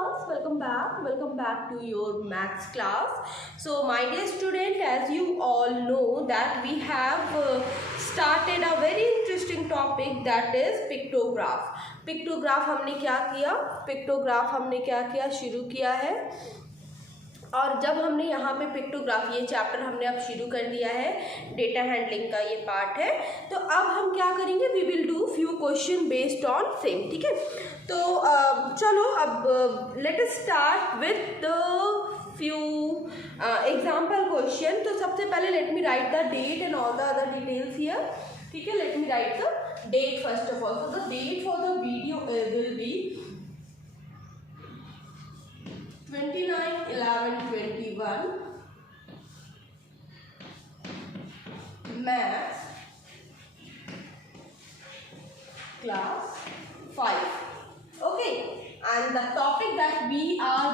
class, welcome back to your maths class. So my dear student, as you all know that we have started a very interesting topic, that is pictograph. Pictograph हमने क्या किया शुरू किया है, और जब हमने यहाँ पे पिक्टोग्राफ ये चैप्टर हमने अब शुरू कर दिया है, डेटा हैंडलिंग का ये पार्ट है, तो अब हम क्या करेंगे, we will do few question based on same. ठीक है, तो चलो अब let us start with the few example question. तो सबसे पहले let me write the date and all the other details here. ठीक है, let me write the date first of all. So the date for the video will be 29/11/21 maths class 5. Okay, and the topic that we are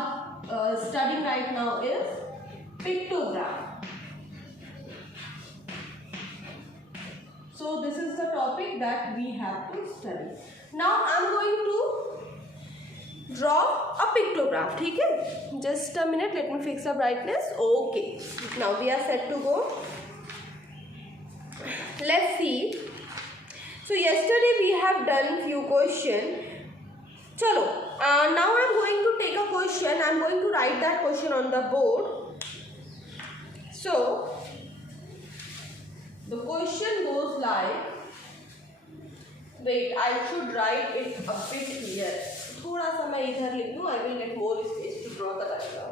studying right now is pictograph. So this is the topic that we have to study. Now I am going to draw a pictograph. ठीक है, just a minute, let me fix the brightness. Okay, now we are set to go. Let's see. So yesterday we have done few question. चलो, now I am going to take a question. I am going to write that question on the board. So the question goes like, wait, I should write it a bit here. थोड़ा सा मैं इधर लिख दूँ. I will get more space to draw the diagram.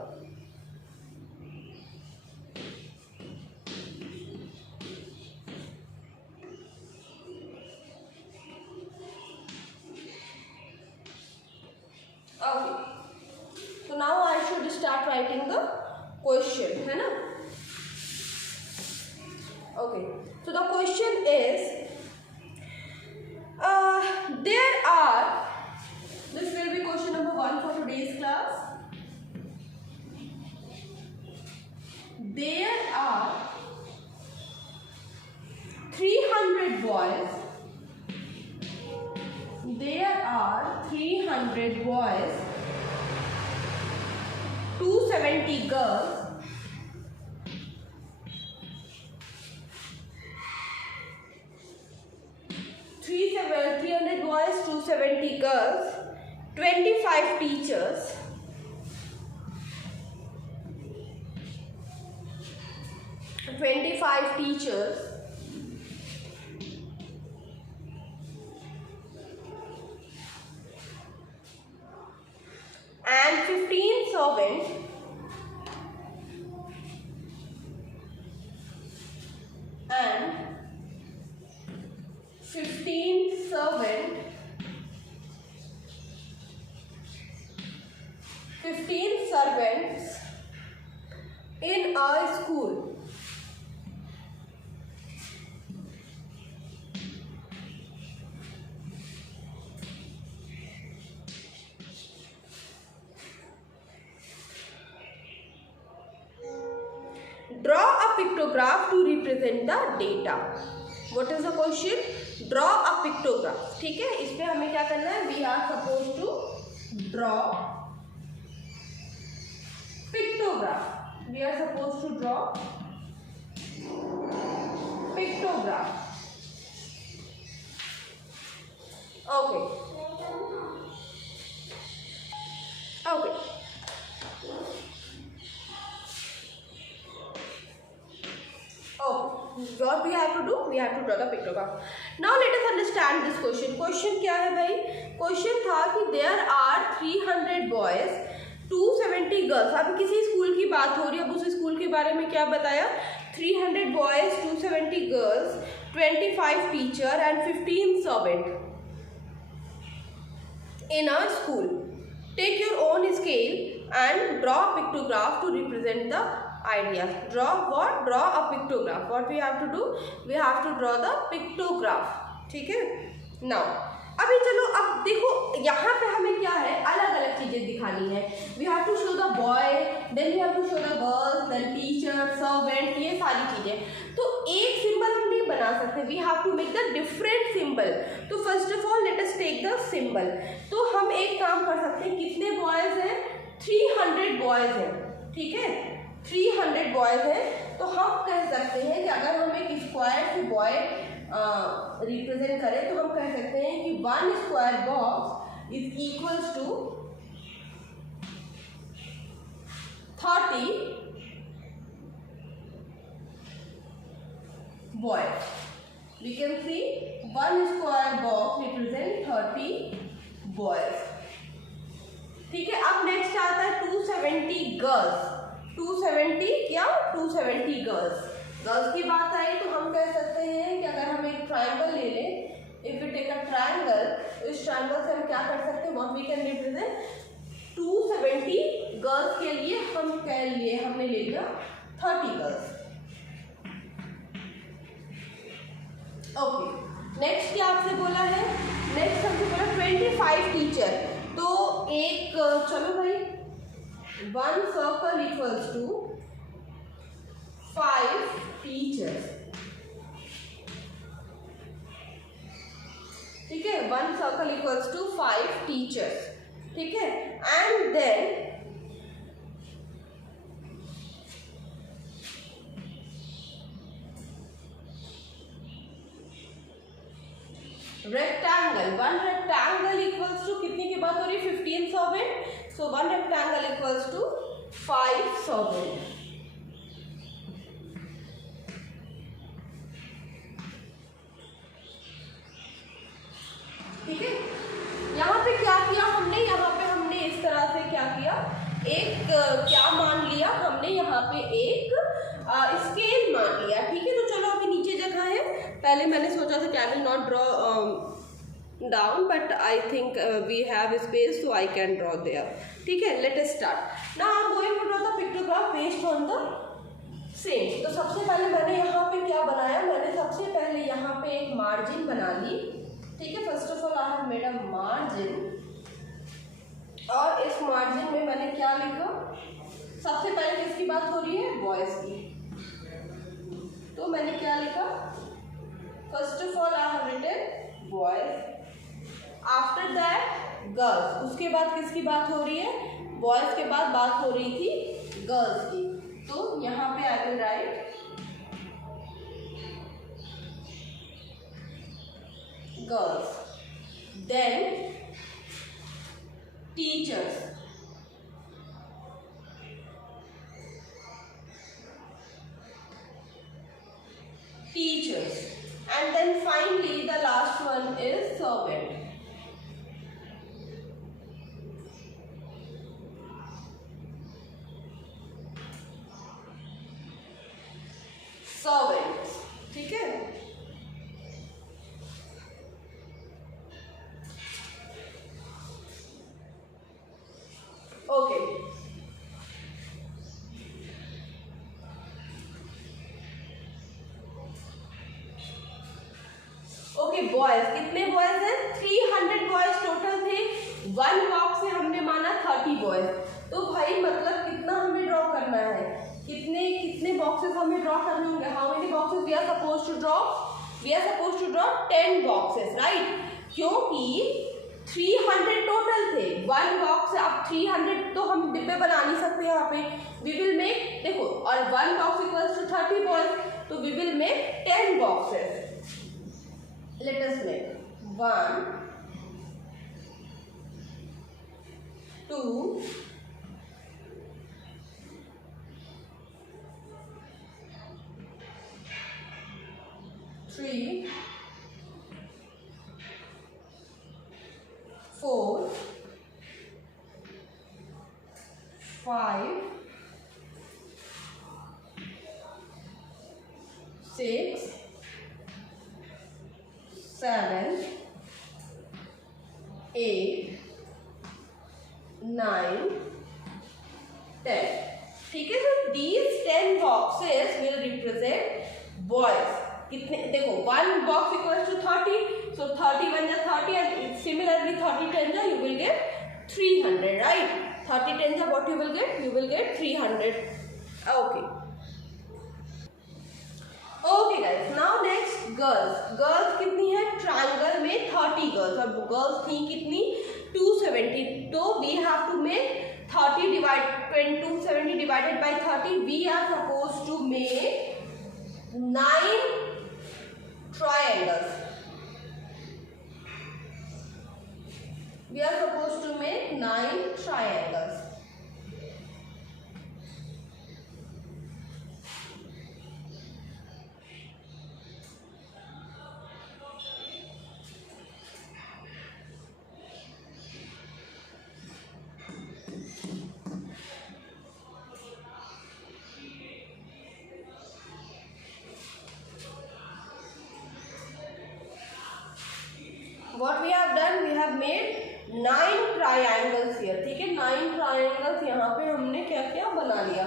Okay, so now I should start writing the question, है ना. Okay, so the question is there are, this will be question number 1 for today's class. There are 300 boys. There are 300 boys, 270 girls, 300 boys, 270 girls, 25 teachers, and 15 servants, in our school. Draw a pictograph to represent the data. What is the question? Draw a pictograph. ठीक है, इस पे हमें क्या करना है? We are supposed to draw pictograph. We are supposed to draw pictograph. Okay. Okay. What we have to do? We have to draw the pictograph. Now let us understand this question. Question क्या है भाई? Question था कि there are 300 boys, 270 girls. अभी किसी स्कूल की बात हो रही है. अब उस स्कूल के बारे में क्या बताया? 300 boys, 270 girls, 25 teacher and 15 servant in a school. Take your own scale and draw a pictograph to represent the idea. Draw what? Draw a pictograph. What we have to do? We have to draw the pictograph. ठीक है. Now अभी चलो, अब देखो यहाँ पे हमें क्या है, अलग अलग चीजें दिखानी है. We have to show the boy, then we have to show the girls, then teacher, servant, ये सारी चीजें. तो एक सिंबल हम नहीं बना सकते, we have to make the different symbol. तो first of all let us take the symbol. तो हम एक काम कर सकते हैं, कितने बॉयज हैं, बॉयज हैं, ठीक है, 300 बॉयज हैं, तो हम कह सकते हैं कि अगर हम एक स्क्वायर टू बॉय रिप्रेजेंट करें तो हम कह सकते हैं कि 1 square box is equals to 30 boys. We can see 1 square box represent 30 boys. ठीक है, अब नेक्स्ट आता है 270 गर्ल्स। 270 क्या, 270 गर्ल्स। गर्ल्स की बात आई तो हम कह सकते हैं कि अगर हम एक ट्राइंगल ले लें, if we take a triangle, तो इस ट्राइंगल से हम क्या कर सकते हैं, what we can represent 270 girls के लिए हम कह लिए, हमने ले लिया 30 गर्ल्स। ओके, नेक्स्ट क्या आपसे बोला है, नेक्स्ट हमसे बोला 25 टीचर। तो एक चलो भाई 1 सर्कल इक्वल्स टू 5 टीचर्स, ठीक है, 1 सर्कल इक्वल्स टू 5 टीचर्स, ठीक है, and then rectangle, 1 rectangle equals to कितने की बात हो रही है, 15 servant, so 1 rectangle equals to 5 servant. ठीक है, यहाँ पे क्या किया हमने, यहाँ पे हमने इस तरह से क्या किया, एक क्या मान लिया हमने, यहाँ पे एक स्केल मान लिया, ठीक है। तो चलो अभी नीचे जगह है, पहले मैंने सोचा था कि I will not draw down, but I think we have space, so I can draw there, ठीक है। Let us start now, I am going to draw the pictograph based on the same. तो सबसे पहले मैंने यहाँ पे क्या बनाया, मैंने सबसे पहले यहाँ पे एक मार्जिन बना ली, ठीक है। First of all I have made a margin, और इस मार्जिन में मैंने क्या लिखा, सबसे पहले किसकी बात हो रही है, बॉयज की, तो मैंने क्या लिखा, first of all I have written boys, after that girls, उसके बाद किसकी बात हो रही है, बॉयज के बाद बात हो रही थी गर्ल्स की, तो यहाँ पे I will write girls, then teachers, teachers, and then finally the last one is servant. Servants, ठीक है। ओके, ओके, बॉयज कितने बॉयज हैं, 300 बॉयज टोटल थे, 1 बॉक्स से हमने माना 30 बॉयज, तो भाई मतलब कितना हमें ड्रॉ करना है, कितने कितने बॉक्सेस हमें ड्रॉ करने होंगे, how many boxes we are suppose to draw, we are suppose to draw 10 boxes, right, क्योंकि 300 टोटल थे, 1 बॉक्स, अब 300 तो हम डिब्बे बना नहीं सकते यहाँ पे, वी विल मेक, देखो, और 1 बॉक्स इक्वल्स टू 30 बॉयज, तो we will make 10 boxes. Let us make 1, 2, 3, 4, 5, 6, 7, 8, 9, 10, ठीक है। तो these 10 boxes will represent boys, कितने, देखो 1 बॉक्स इक्वल्स टू 30, सो 30 बन जा 30, एंड सिमिलरली 30 10 जा यू विल गेट 300, राइट, 30 10 जा what you will get 300, okay. Okay guys, now next girls, girls कितनी है, ट्रायंगल में 30 गर्ल्स, और गर्ल्स थी कितनी 270, तो we have to make 30 divide 2 9 triangles. We are supposed to make 9 triangles. What we have done, we have made 9 triangles here. ठीक है, 9 triangles यहाँ पे हमने क्या किया, बना लिया.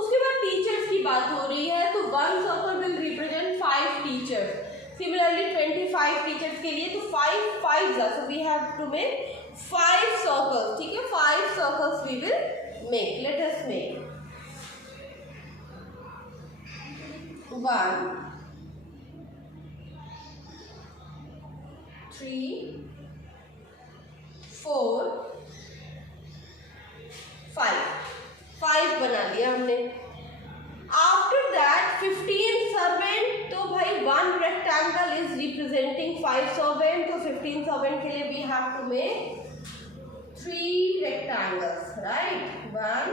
उसके बाद टीचर्स की बात हो रही है, तो 1 circle will represent 5 teachers. Similarly 25 teachers के लिए तो 5 5 so we have to make 5 circles. ठीक है, 5 circles we will make. Let us make 1 3 4 5 बना लिया हमने. आफ्टर दैट 15 सर्वेंट, तो भाई 1 रेक्टेंगल इज रिप्रेजेंटिंग 5 सर्वेंट, तो 15 सर्वेंट के लिए we have to make 3 rectangles, right. 1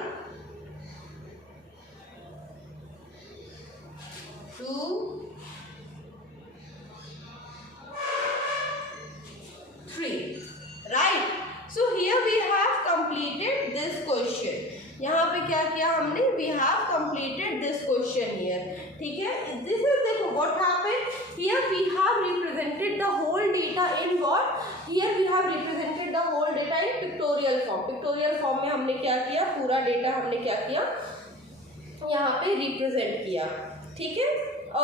2 3, right. So here we have completed this question. यहाँ पे क्या किया हमने, we have completed this question here. ठीक है, this is, देखो what happened here, we have represented the whole data in what, here we have represented the whole data in pictorial form. Pictorial form में हमने क्या किया, पूरा डेटा हमने क्या किया, यहाँ पे represent किया. ठीक है,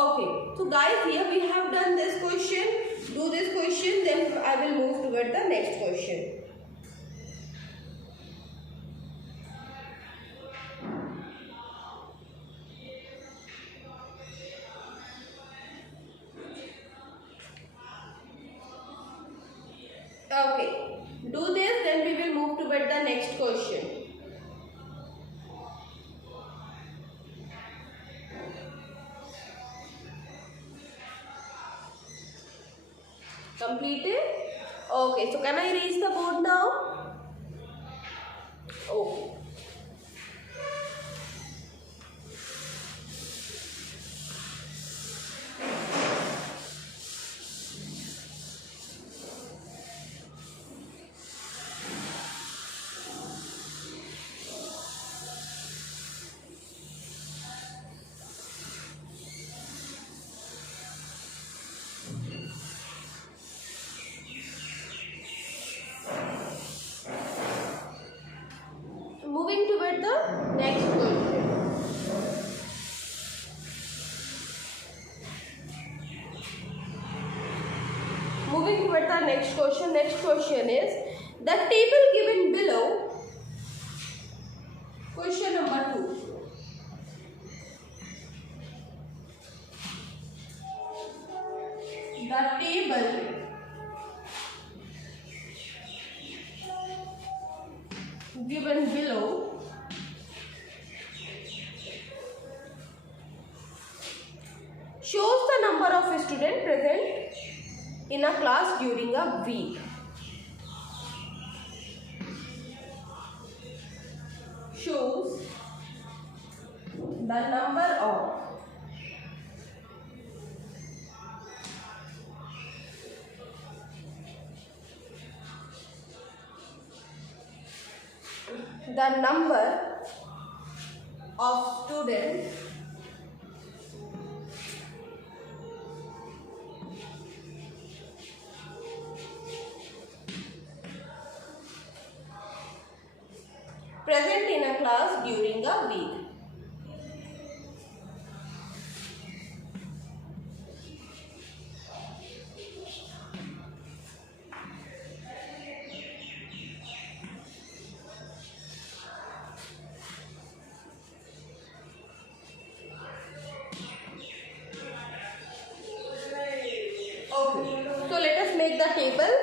okay. So guys, here we have done this question. Do this question, then I will move toward the next question. Okay, do this, then we will move toward the next question. Completed? Okay, so can I erase the board now? Okay. Moving toward the next question. Moving toward the next question. Next question is the table given below. Question number 2. The table given below shows the number of students present in a class during a week. Shows the number of students present in a class during a week. So let us make the table.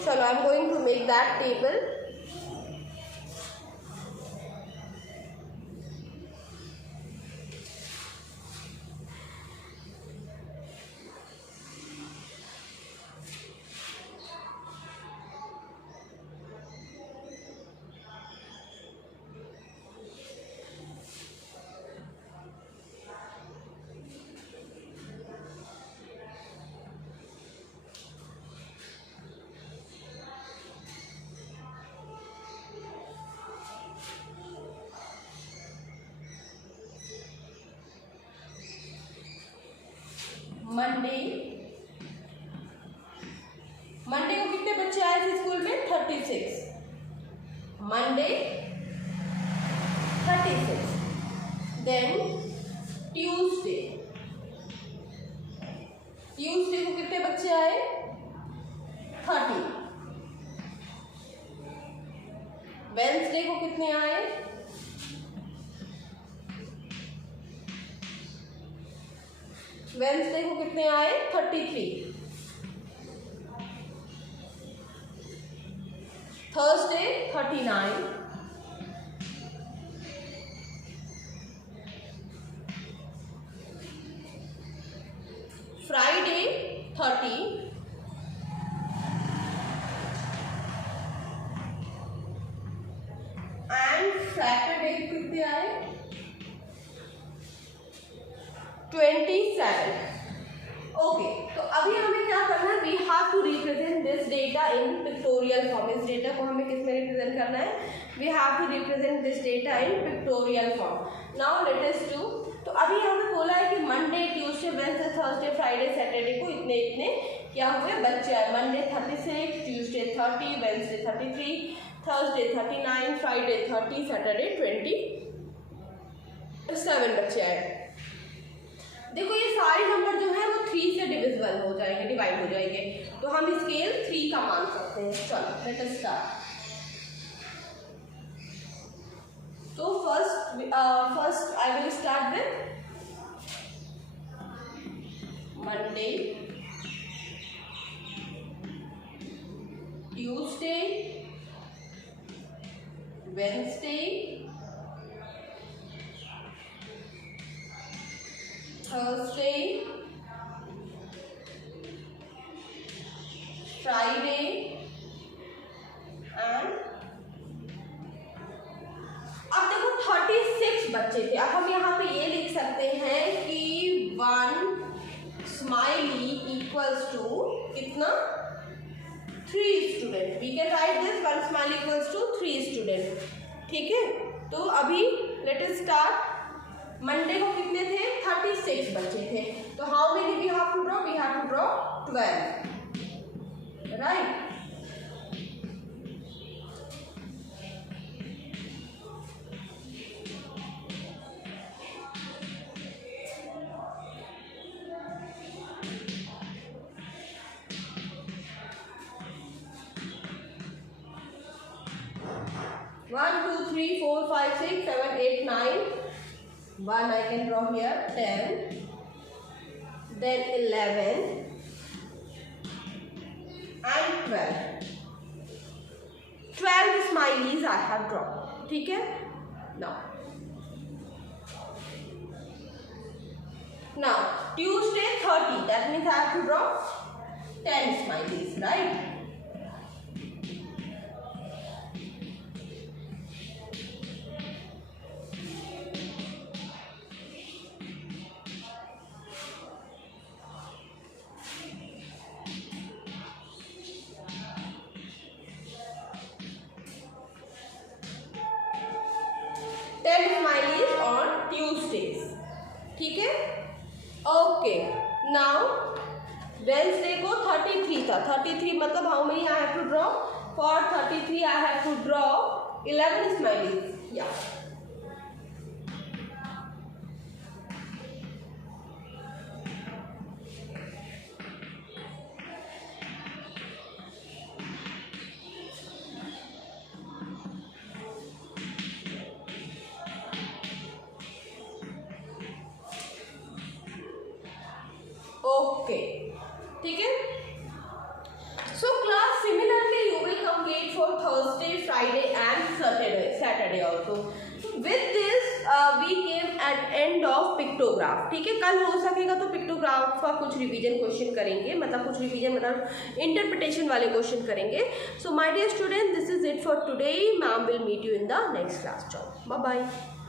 So I am going to make that table. Monday को कितने बच्चे आए थे स्कूल में? 36। मंडे 36। Then Tuesday को कितने बच्चे आए? 30। वेडनेसडे को कितने आए? वेडनेसडे को कितने आए? 33। थर्सडे 39। फ्राइडे 30। एंड सैटरडे कितने आए? 27। ओके, तो अभी हमें क्या करना है? We have to represent this data in pictorial form. इस डेटा को हमें किस में रिप्रेजेंट करना है? We have to represent this data in pictorial form. Now let us do. तो अभी हमें बोला है कि Monday, Tuesday, Wednesday, Thursday, Friday, Saturday को इतने इतने क्या हुए? बच्चे आए। Monday 36, Tuesday 30, Wednesday 33, Thursday 39, Friday 30, Saturday 27 बच्चे आए। देखो ये सारे नंबर जो है वो 3 से डिविजिबल हो जाएंगे, डिवाइड हो जाएंगे, तो हम स्केल 3 का मान सकते हैं। चलो लेट अस स्टार्ट। तो first I will start with Monday, Tuesday, Wednesday, Thursday, Friday and अब देखो 36 बच्चे थे। अब हम यहाँ पे ये लिख सकते हैं कि 1 स्माइली इक्वल्स टू कितना? 3 student. We can write this 1 smiley equals to 3 student. ठीक है, तो अभी लेट अस स्टार्ट। मंडे को कितने थे? 36 बच्चे थे। तो how many we have to draw? We have to draw 12, right? One, 2, 3, 4, 5, 6, 7, 8, 9. 1 I can draw here, 10, then 11 and 12. 12 smileys I have drawn. ठीक है? Now Tuesday 30. That means I have to draw 10 smileys, right? ठीक है, ओके। नाउ वेडनेसडे को 33 था। 33 मतलब how many I have to draw? For 33 I have to draw 11 smileys. या okay, ठीक है। So class similarly you will complete for Thursday, Friday and Saturday also. With this we came at end of pictograph. ठीक है, कल हो सकेगा तो पिक्टोग्राफ का कुछ रिवीजन क्वेश्चन करेंगे, मतलब कुछ रिवीजन मतलब इंटरप्रिटेशन वाले क्वेश्चन करेंगे। So my dear student, this is it for today. Ma'am will meet you in the next class. चलो बाय बाय।